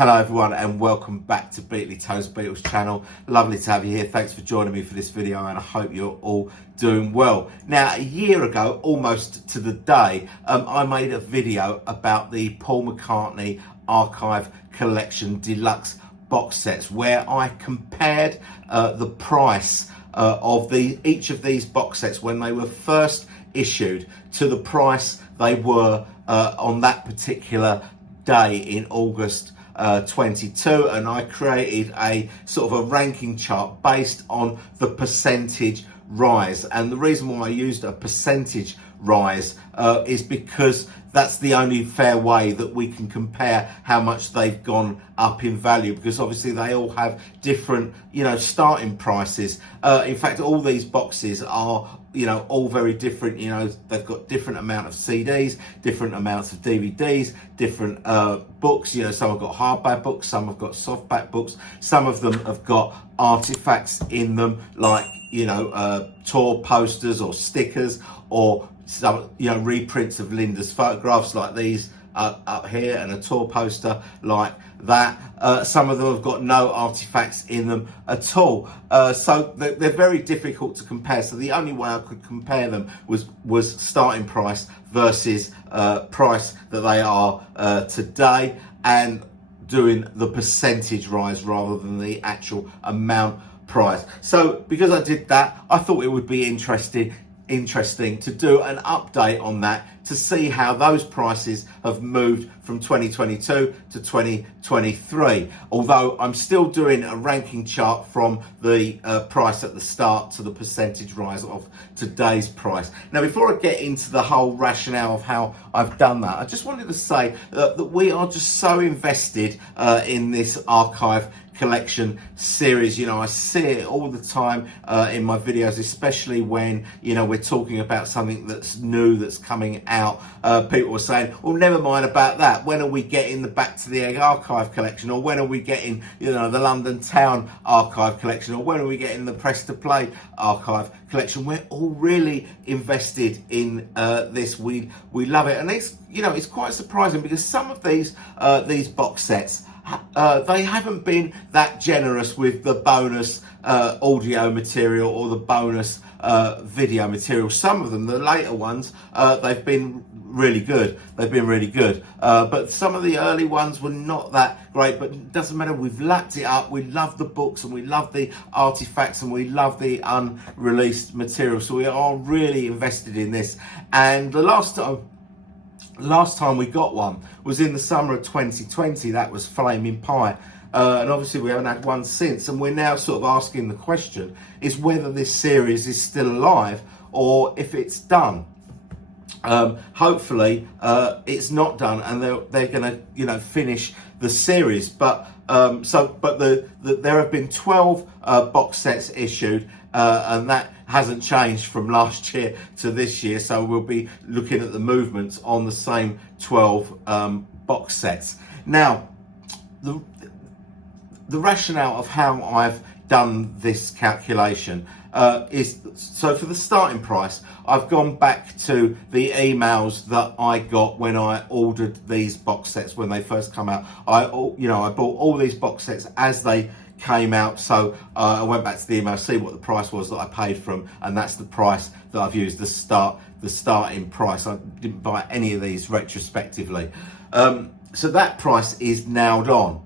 Hello everyone and welcome back to Beatley Tone's Beatles channel. Lovely to have you here. Thanks for joining me for this video and I hope you're all doing well. Now, a year ago, almost to the day, I made a video about the Paul McCartney Archive Collection Deluxe box sets where I compared the price of each of these box sets when they were first issued to the price they were on that particular day in August 22, and I created a sort of a ranking chart based on the percentage rise. And the reason why I used a percentage rise is because that's the only fair way that we can compare how much they've gone up in value, because obviously they all have different, starting prices. In fact, all these boxes are, all very different. They've got different amount of CDs, different amounts of DVDs, different books. Some have got hardback books, some have got softback books, some of them have got artifacts in them, like tour posters or stickers, or some reprints of Linda's photographs like these up here, and a tour poster like that. Some of them have got no artifacts in them at all, so they're very difficult to compare. So the only way I could compare them was starting price versus price that they are today, and doing the percentage rise rather than the actual amount price. So because I did that, I thought it would be interesting to do an update on that, to see how those prices have moved from 2022 to 2023. Although I'm still doing a ranking chart from the price at the start to the percentage rise of today's price. Now, before I get into the whole rationale of how I've done that, I just wanted to say that we are just so invested in this archive collection series. I see it all the time in my videos, especially when we're talking about something that's new, that's coming out. People are saying, well, never mind about that, when are we getting the Back to the Egg archive collection, or when are we getting the London Town archive collection, or when are we getting the Press to Play archive collection? We're all really invested in this. We love it, and it's quite surprising because some of these box sets, they haven't been that generous with the bonus audio material or the bonus video material. Some of them, the later ones, they've been really good. But some of the early ones were not that great. But it doesn't matter. We've lapped it up. We love the books and we love the artifacts and we love the unreleased material. So we are really invested in this. And the last time we got one was in the summer of 2020. That was Flaming Pie, and obviously we haven't had one since, and we're now sort of asking the question is whether this series is still alive or if it's done. Hopefully it's not done, and they're gonna finish the series. But there have been 12 box sets issued, and that hasn't changed from last year to this year, so we'll be looking at the movements on the same 12 box sets. Now, the rationale of how I've done this calculation is, so for the starting price, I've gone back to the emails that I got when I ordered these box sets when they first come out. I bought all these box sets as they came out, so I went back to the email, see what the price was that I paid for them, and that's the price that I've used, the starting price. I didn't buy any of these retrospectively, so that price is nailed on.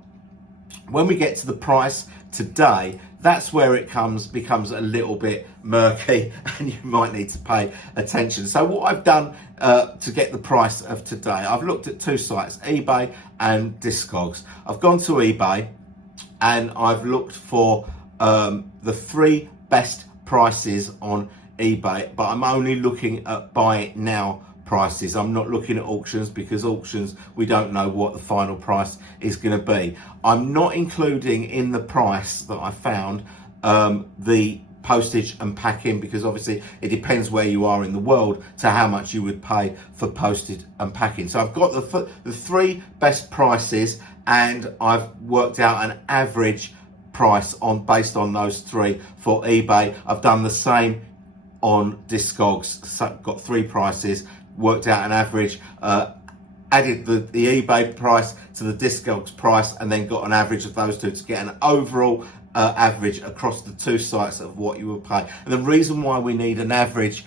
When we get to the price today, that's where it becomes a little bit murky, and you might need to pay attention. So what I've done to get the price of today, I've looked at two sites, eBay and Discogs. I've gone to eBay and I've looked for the 3 best prices on eBay, but I'm only looking at buy it now prices. I'm not looking at auctions, because auctions, we don't know what the final price is going to be. I'm not including in the price that I found the postage and packing, because obviously it depends where you are in the world to how much you would pay for postage and packing. So I've got the 3 best prices, and I've worked out an average price based on those 3 for eBay. I've done the same on Discogs, so got 3 prices, worked out an average added the eBay price to the Discogs price, and then got an average of those two to get an overall average across the two sites of what you would pay. And the reason why we need an average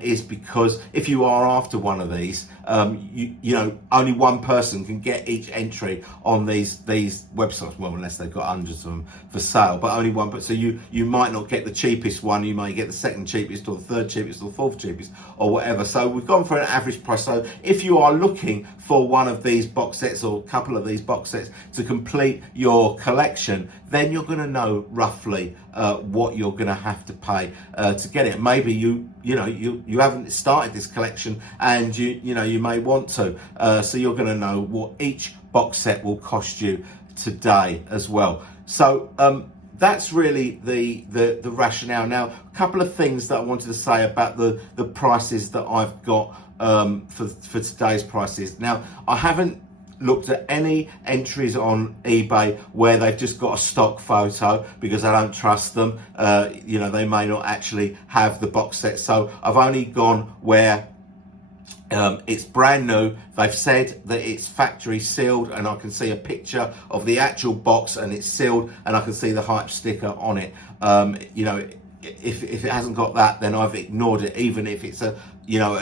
is because if you are after one of these, you know, only one person can get each entry on these websites. Well, unless they've got hundreds of them for sale, but only one. But so you might not get the cheapest one. You may get the second cheapest, or the third cheapest, or the fourth cheapest, or whatever. So we've gone for an average price. So if you are looking for one of these box sets or a couple of these box sets to complete your collection, then you're going to know roughly what you're going to have to pay to get it. Maybe you haven't started this collection, and you may want to, so you're going to know what each box set will cost you today as well. So that's really the rationale. Now, a couple of things that I wanted to say about the prices that I've got for today's prices. Now, I haven't looked at any entries on eBay where they've just got a stock photo, because I don't trust them. They may not actually have the box set. So I've only gone where it's brand new. They've said that it's factory sealed, and I can see a picture of the actual box, and it's sealed, and I can see the hype sticker on it. If it hasn't got that, then I've ignored it, even if it's a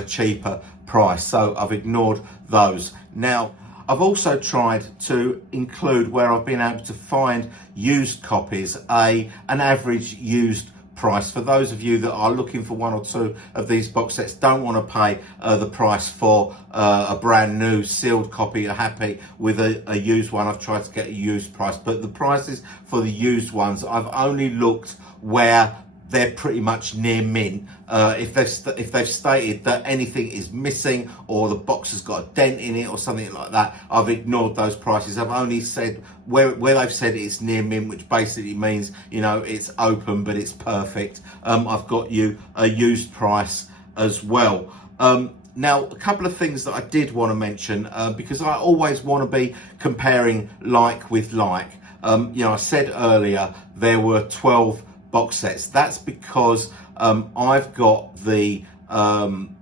cheaper price. So I've ignored those. Now, I've also tried to include, where I've been able to find used copies, an average used price. For those of you that are looking for one or two of these box sets, don't want to pay the price for a brand new sealed copy, are happy with a used one, I've tried to get a used price. But the prices for the used ones, I've only looked where they're pretty much near mint. If they've stated that anything is missing, or the box has got a dent in it or something like that, I've ignored those prices. I've only said where they've said it's near mint, which basically means it's open but it's perfect. I've got you a used price as well. Now, a couple of things that I did want to mention, because I always want to be comparing like with like. I said earlier there were 12 box sets. That's because I've got the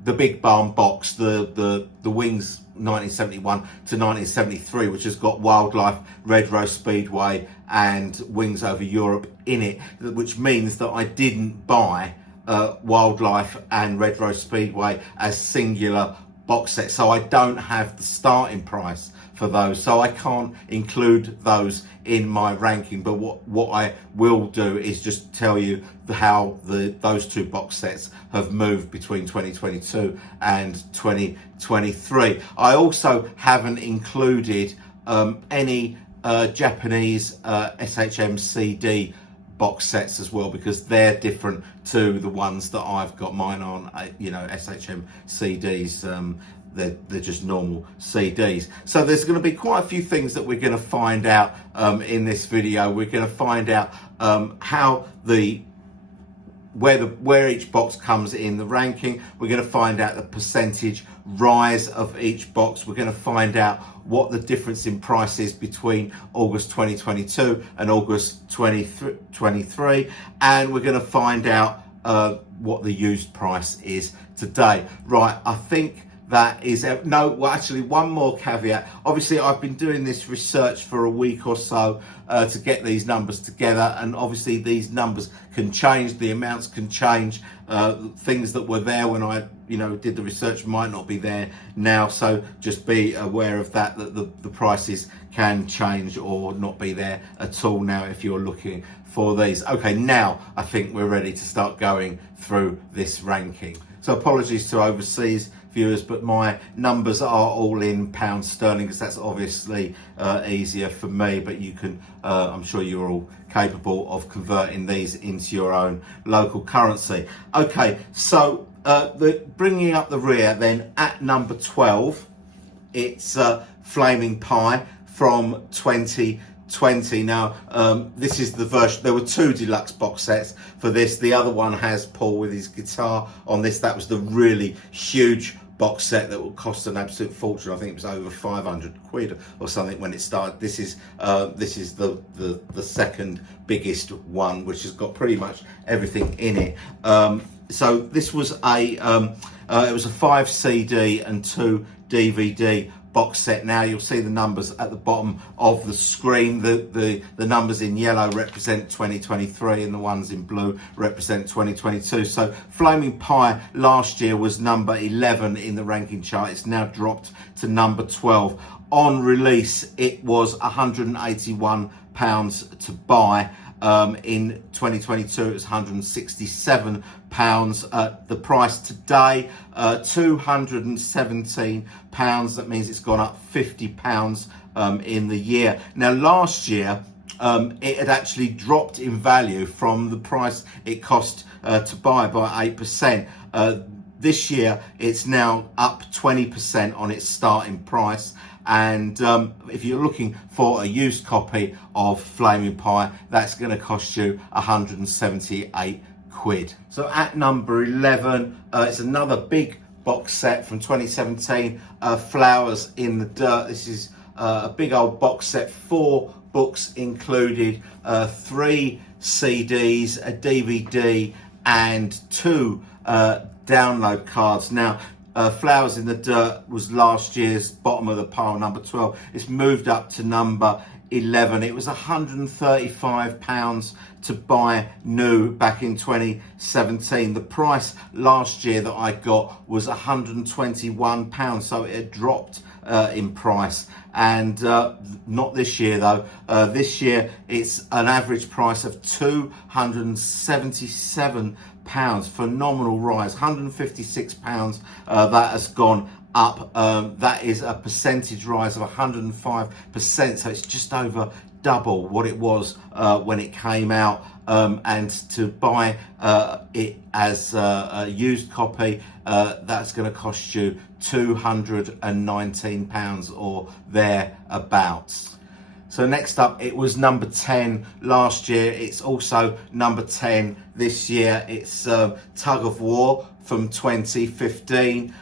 big barn box, the Wings 1971 to 1973, which has got Wildlife, Red Rose Speedway, and Wings Over Europe in it, which means that I didn't buy Wildlife and Red Rose Speedway as singular box sets, so I don't have the starting price for those, so I can't include those in my ranking. But what I will do is just tell you how those two box sets have moved between 2022 and 2023. I also haven't included any Japanese SHM CD box sets as well, because they're different to the ones that I've got mine on. SHM CDs, they're just normal CDs. So there's going to be quite a few things that we're going to find out in this video. We're going to find out how where each box comes in the ranking. We're going to find out the percentage rise of each box. We're going to find out what the difference in price is between August 2022 and August 2023, and we're going to find out what the used price is today. Right, I think that is actually one more caveat. Obviously, I've been doing this research for a week or so to get these numbers together, and obviously these numbers can change, the amounts can change. Things that were there when I did the research might not be there now, so just be aware of that the prices can change or not be there at all now if you're looking for these. Okay, now I think we're ready to start going through this ranking. So apologies to overseas viewers, but my numbers are all in pounds sterling, because that's obviously easier for me, but you can I'm sure you're all capable of converting these into your own local currency. Okay, so bringing up the rear then, at number 12, it's Flaming Pie from 2020. Now, this is the version. There were two deluxe box sets for this. The other one has Paul with his guitar on this. That was the really huge box set that will cost an absolute fortune. I think it was over 500 quid or something when it started. This is the second biggest one, which has got pretty much everything in it. So this was it was a 5 CD and 2 DVD box set now. You'll see the numbers at the bottom of the screen. The numbers in yellow represent 2023 and the ones in blue represent 2022. So Flaming Pie last year was number 11 in the ranking chart. It's now dropped to number 12. On release, it was £181 to buy. In 2022 it was £167. The price today, £217. That means it's gone up £50 in the year. Now last year it had actually dropped in value from the price it cost to buy by 8%. This year it's now up 20% on its starting price. And if you're looking for a used copy of Flaming Pie, that's going to cost you £178. So at number 11, it's another big box set from 2017, Flowers in the Dirt. This is a big old box set, 4 books included, 3 CDs, a DVD and 2 download cards. Now, Flowers in the Dirt was last year's bottom of the pile, number 12. It's moved up to number 11. It was £135 to buy new back in 2017. The price last year that I got was £121, so it had dropped in price. And not this year though. This year it's an average price of £277. Phenomenal rise, £156. That has gone up. That is a percentage rise of 105%. So it's just over double what it was when it came out. And to buy it as a used copy, that's going to cost you £219 or thereabouts. So next up, it was number 10 last year. It's also number 10 this year. It's Tug of War from 2015.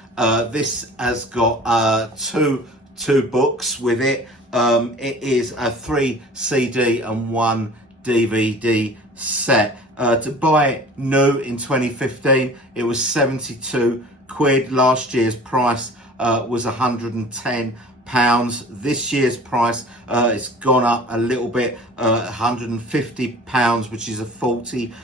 This has got two books with it. It is a 3 CD and 1 DVD set. To buy it new in 2015, it was £72. Last year's price was £110. This year's price it's gone up a little bit, £150, which is a £40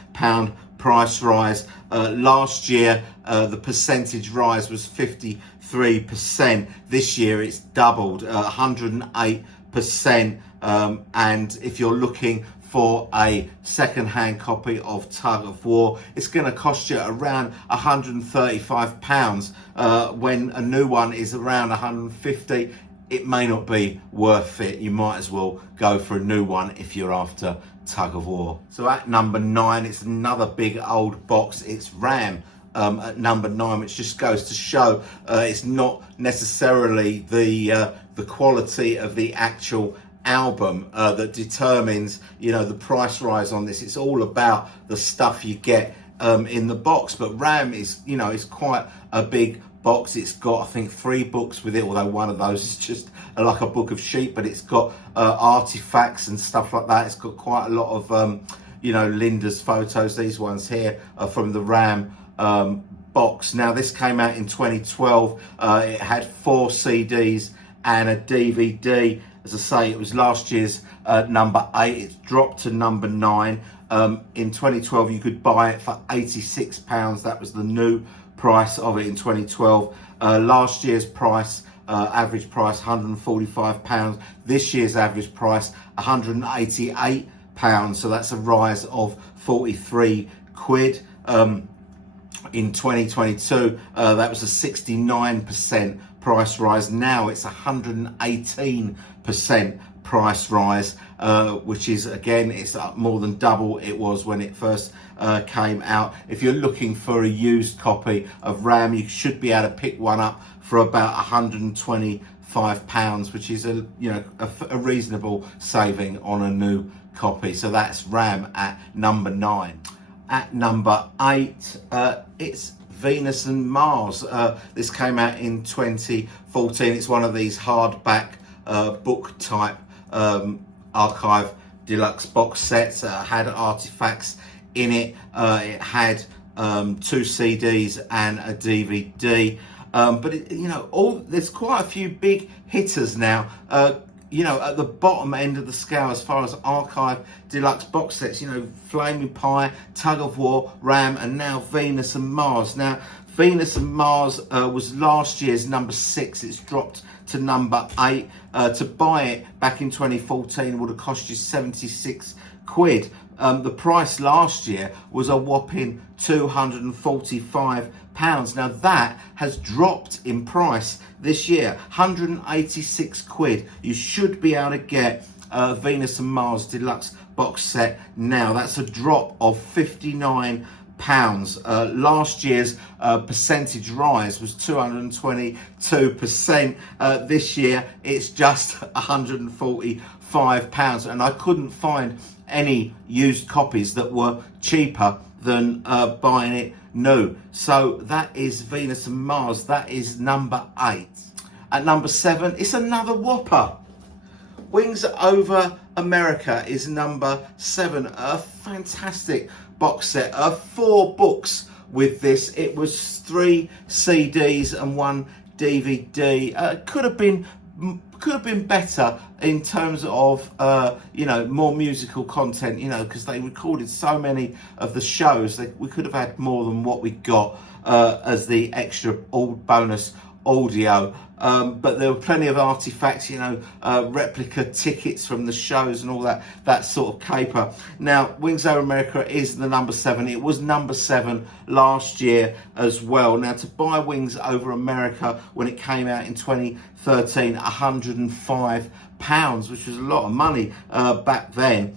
price rise. Last year the percentage rise was 53%. This year it's doubled, 108%. And if you're looking for a second-hand copy of Tug of War, it's going to cost you around £135 when a new one is around £150. It may not be worth it. You might as well go for a new one if you're after Tug of War. So at number 9, it's another big old box. It's Ram at number 9, which just goes to show it's not necessarily the quality of the actual album that determines, you know, the price rise on this. It's all about the stuff you get in the box. But Ram is, you know, it's quite a big box. It's got, I think, 3 books with it, although one of those is just like a book of sheep, but it's got artifacts and stuff like that. It's got quite a lot of you know, Linda's photos. These ones here are from the Ram box. Now this came out in 2012. It had 4 CDs and a DVD. As I say, it was last year's number 8. It's dropped to number 9. In 2012 you could buy it for £86. That was the new price of it in 2012. Last year's price, average price, £145. This year's average price, £188. So that's a rise of £43. In 2022, that was a 69% price rise. Now it's 118% price rise, which is, again, it's up more than double it was when it first came out. If you're looking for a used copy of Ram, you should be able to pick one up for about £125, which is a reasonable saving on a new copy. So that's Ram at number 9. At number 8, it's Venus and Mars. This came out in 2014. It's one of these hardback book type archive deluxe box sets. Had artifacts in it. It had 2 CDs and a DVD. But there's quite a few big hitters now. At the bottom end of the scale as far as archive deluxe box sets, Flaming Pie, Tug of War, Ram, and now Venus and Mars. Now, Venus and Mars was last year's number 6. It's dropped to number 8. To buy it back in 2014 would have cost you 76 quid. The price last year was a whopping £245. Now that has dropped in price this year, 186 quid. You should be able to get Venus and Mars deluxe box set now. That's a drop of £59. Last year's percentage rise was 222%. This year it's just £145, and I couldn't find any used copies that were cheaper than buying it new. So that is Venus and Mars. That is number 8. At number 7, it's another whopper. Wings Over America is number 7. A fantastic box set. 4 books with this. It was 3 CDs and 1 DVD. Could have been better in terms of more musical content, because they recorded so many of the shows that we could have had more than what we got as the extra bonus audio. But there were plenty of artifacts, replica tickets from the shows and all that sort of caper. Now, Wings Over America is the number 7. It was number 7 last year as well. Now, to buy Wings Over America when it came out in 2013, £105, which was a lot of money back then.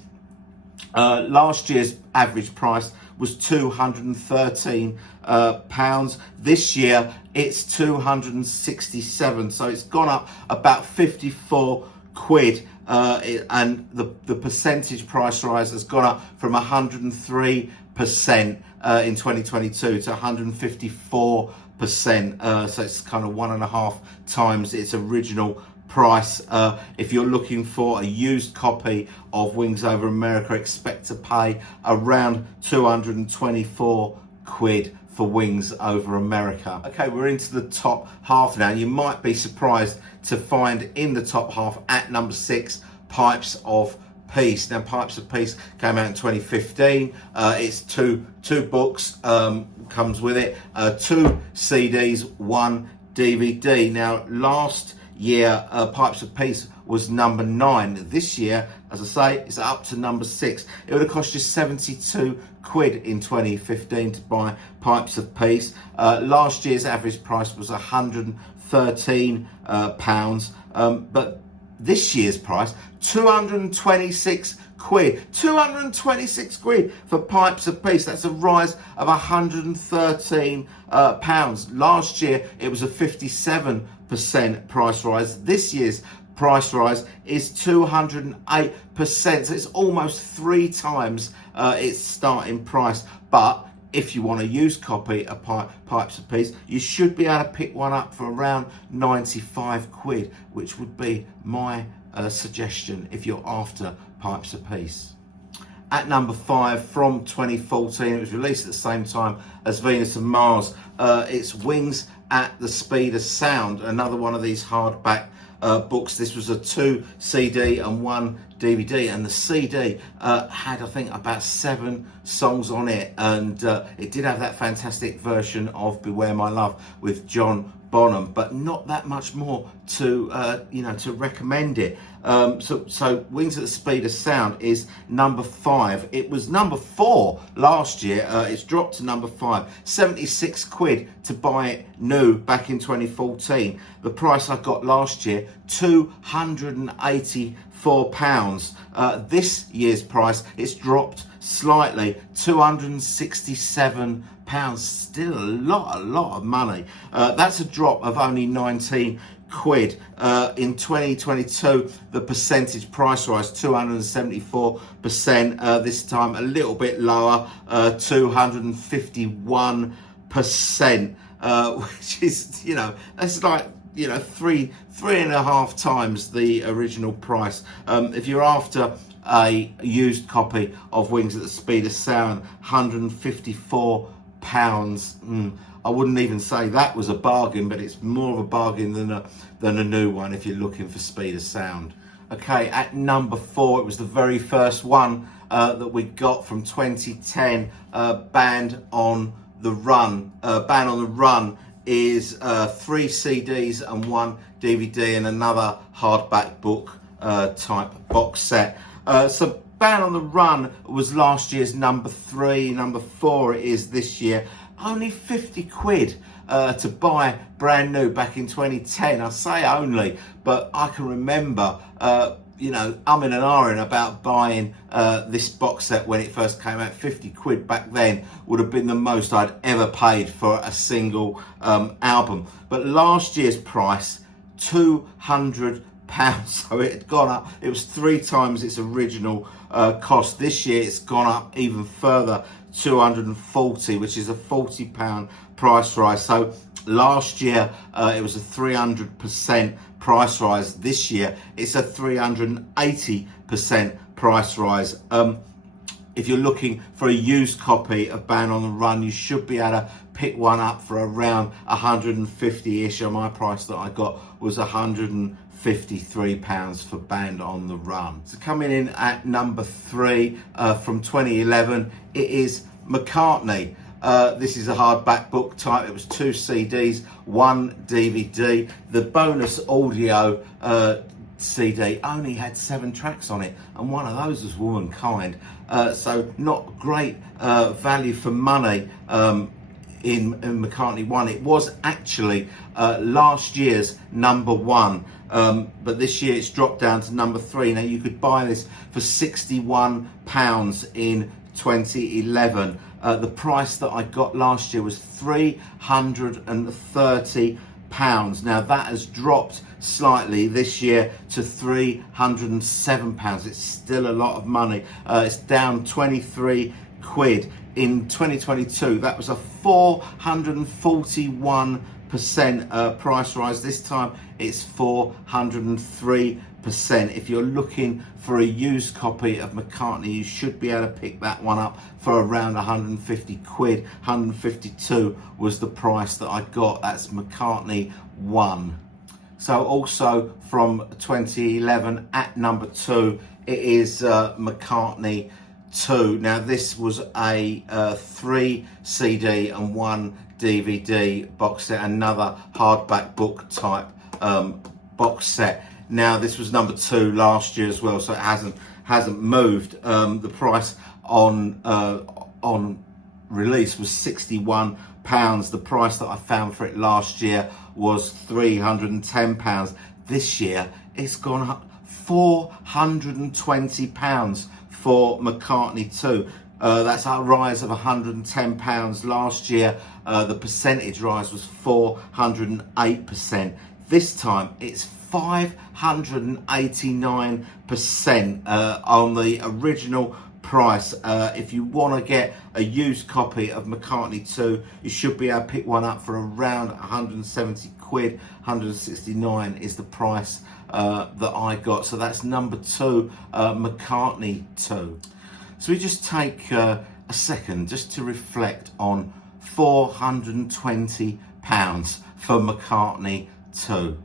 Last year's average price was £213. This year it's 267, so it's gone up about 54 quid, and the percentage price rise has gone up from 103% in 2022 to 154%. So it's kind of 1.5 times its original price. If you're looking for a used copy of Wings Over America, expect to pay around 224 quid for Wings Over America. Okay, we're into the top half now. You might be surprised to find in the top half at number 6, Pipes of Peace. Now, Pipes of Peace came out in 2015. It's two books, comes with it, 2 CDs, 1 DVD. Now, last year, Pipes of Peace was number 9. This year, as I say, it's up to number 6. It would have cost you 72 quid in 2015 to buy Pipes of Peace. Last year's average price was £113, but this year's price, 226 quid. 226 quid for Pipes of Peace. That's a rise of £113. Last year, it was a 57% price rise. This year's price rise is 208%. So it's almost 3 times its starting price. But if you want a used copy of Pipes of Peace, you should be able to pick one up for around 95 quid, which would be my suggestion if you're after Pipes of Peace. At number 5, from 2014, it was released at the same time as Venus and Mars. It's Wings at the Speed of Sound, another one of these hardback books. This was a 2 CD and 1 DVD, and the CD had, I think, about 7 songs on it, and it did have that fantastic version of Beware My Love with John Bonham, but not that much more to to recommend it. So Wings at the Speed of Sound is number 5. It was number 4 last year. It's dropped to number 5. 76 quid to buy it new back in 2014. The price I got last year, £284. This year's price, it's dropped slightly, £267. Still a lot of money. That's a drop of only 19 quid. In 2022, the percentage price rise 274%. This time a little bit lower, 251%, which is, that's like, 3.5 times the original price. If you're after a used copy of Wings at the Speed of Sound, £154. I wouldn't even say that was a bargain, but it's more of a bargain than a new one if you're looking for speed of sound. Okay, at number 4, it was the very first one that we got from 2010, Band on the Run. Band on the Run is 3 CDs and 1 DVD and another hardback book type box set. So Band on the Run was last year's number 3, number 4 it is this year. Only 50 quid to buy brand new back in 2010. I say only, but I can remember you know, umming and ahhing about buying this box set when it first came out. 50 quid back then would have been the most I'd ever paid for a single album. But last year's price, £200. So it had gone up. It was 3 times its original cost. This year it's gone up even further, 240, which is a £40 price rise. So last year it was a 300% price rise. This year it's a 380% price rise. If you're looking for a used copy of Band on the Run, you should be able to pick one up for around 150-ish. My price that I got was £153 for Band on the Run. So coming in at number 3 from 2011, it is McCartney. This is a hardback book type. It was 2 CDs, 1 DVD. The bonus audio CD only had 7 tracks on it, and one of those was Womankind. So not great value for money in McCartney 1. It was actually last year's number 1, but this year it's dropped down to number 3. Now you could buy this for £61 in 2011. The price that I got last year was £330. Now that has dropped slightly this year to £307. It's still a lot of money. It's down 23 quid. In 2022, that was a 441% price rise. This time it's 403%. If you're looking for a used copy of McCartney, you should be able to pick that one up for around 150 quid. 152 was the price that I got. That's McCartney 1. So also from 2011 at number 2, it is McCartney 2. Now this was a 3 CD and 1 DVD box set, another hardback book type box set. Now this was number 2 last year as well, so it hasn't moved. The price on release was £61. The price that I found for it last year was £310. This year it's gone up £420 for McCartney 2. That's a rise of £110. Last year the percentage rise was 408%. This time it's 589% on the original price. If you want to get a used copy of McCartney 2, you should be able to pick one up for around 170 quid. 169 is the price that I got. So that's number 2, McCartney 2. So we just take a second just to reflect on £420 for McCartney 2.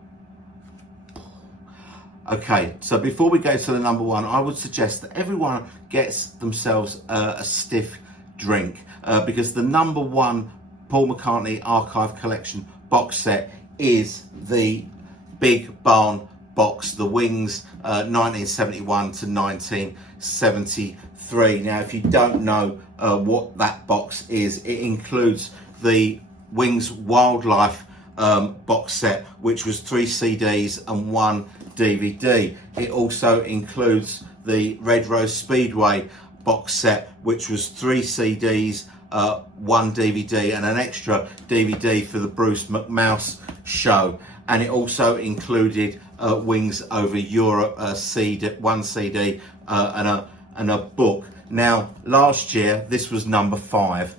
Okay, so before we go to the number 1, I would suggest that everyone gets themselves a stiff drink because the number 1 Paul McCartney Archive Collection box set is the Big Barn box, the Wings 1971 to 1973. Now, if you don't know what that box is, it includes the Wings Wildlife box set, which was 3 CDs and 1 DVD. It also includes the Red Rose Speedway box set, which was 3 CDs, 1 DVD and an extra DVD for the Bruce McMouse show. And it also included Wings Over Europe, 1 CD and a book. Now last year this was number 5.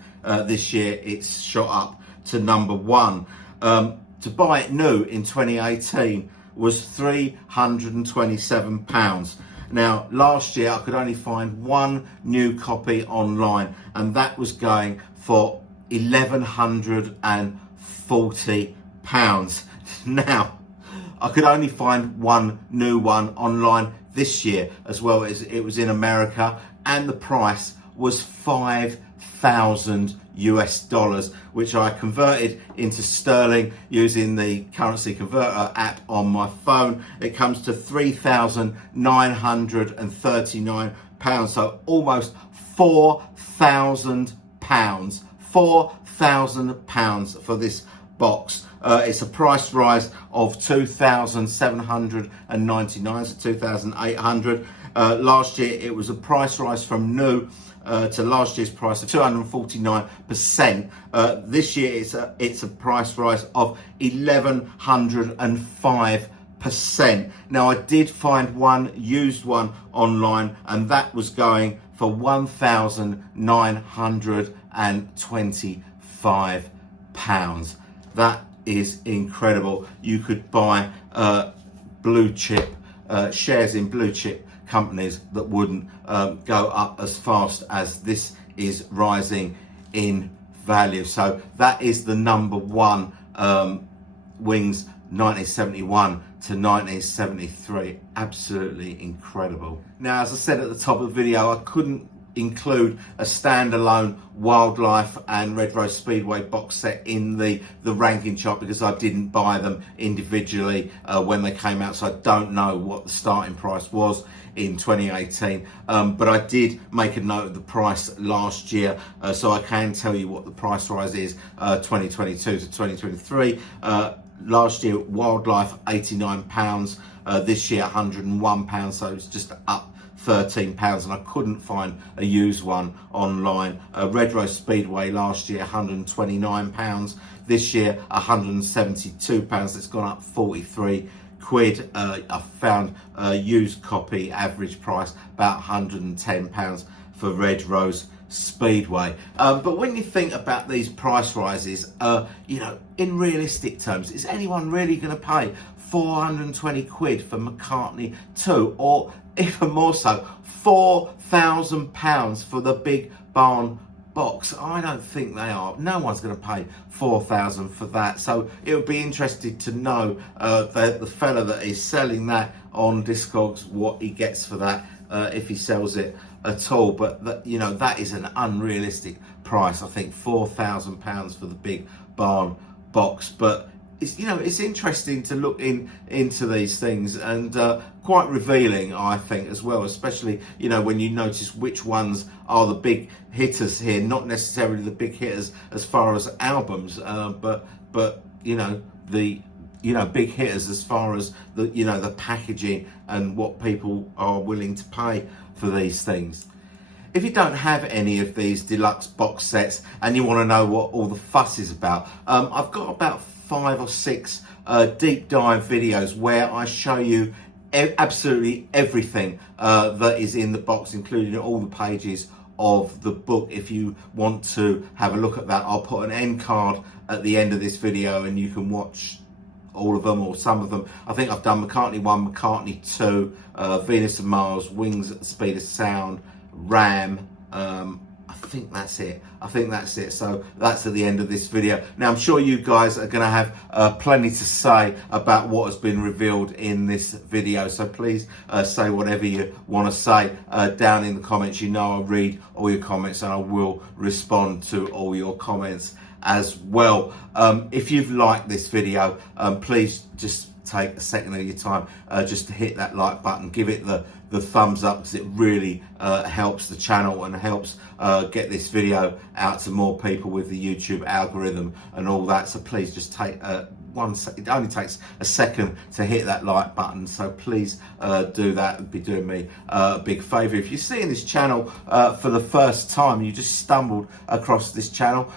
This year it's shot up to number 1. To buy it new in 2018 was £327. Now last year I could only find 1 new copy online, and that was going for £1,140. Now, I could only find one new one online this year, as well as it was in America, and the price was $5,000 US, which I converted into sterling using the currency converter app on my phone. It comes to £3,939, so almost £4,000. £4,000 for this box. It's a price rise of $2,799, so $2,800. Last year it was a price rise from new to last year's price of 249%. This year it's a price rise of 1,105%. Now, I did find one used one online, and that was going for £1,925. That is incredible. You could buy blue chip shares in blue chip companies that wouldn't go up as fast as this is rising in value. So that is the number one Wings 1971 to 1973. Absolutely incredible. Now, as I said at the top of the video, I couldn't include a standalone Wildlife and Red Rose Speedway box set in the ranking chart because I didn't buy them individually when they came out, so I don't know what the starting price was in 2018, but I did make a note of the price last year, so I can tell you what the price rise is 2022 to 2023. Last year Wildlife £89, this year £101, so it's just up £13, and I couldn't find a used one online. Red Rose Speedway last year £129, this year £172. It's gone up 43 quid. I found a used copy, average price about £110 for Red Rose Speedway. But when you think about these price rises, you know, in realistic terms, is anyone really going to pay 420 quid for McCARTNEY 2, or even more so, £4,000 for the big barn box? I don't think they are. No one's going to pay £4,000 for that. So it would be interesting to know the fella that is selling that on Discogs, what he gets for that, if he sells it at all. But you know, that is an unrealistic price. I think £4,000 for the big barn box. But it's, you know, it's interesting to look into these things, and quite revealing, I think, as well, especially, you know, when you notice which ones are the big hitters here, not necessarily the big hitters as far as albums, but you know, the big hitters as far as the, you know, the packaging and what people are willing to pay for these things. If you don't have any of these deluxe box sets and you want to know what all the fuss is about, I've got about 5 or 6 deep dive videos where I show you absolutely everything that is in the box, including all the pages of the book. If you want to have a look at that, I'll put an end card at the end of this video and you can watch all of them or some of them. I think I've done McCARTNEY 1, McCARTNEY 2, Venus and Mars, Wings at the Speed of Sound, Ram. I think that's it. So that's at the end of this video. Now, I'm sure you guys are going to have plenty to say about what has been revealed in this video. So please say whatever you want to say down in the comments. You know, I read all your comments and I will respond to all your comments as well. If you've liked this video, please just take a second of your time just to hit that like button, give it the thumbs up, because it really helps the channel and helps get this video out to more people with the YouTube algorithm and all that. So please just take it only takes a second to hit that like button, so please do that. It would be doing me a big favor. If you're seeing this channel for the first time, you just stumbled across this channel,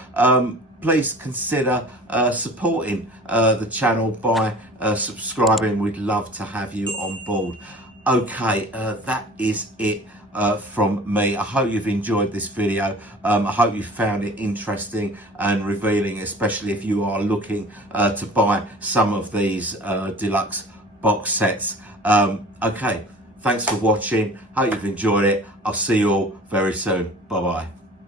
please consider supporting the channel by subscribing. We'd love to have you on board. Okay, that is it from me. I hope you've enjoyed this video. I hope you found it interesting and revealing, especially if you are looking to buy some of these deluxe box sets. Okay, thanks for watching. Hope you've enjoyed it. I'll see you all very soon. Bye bye.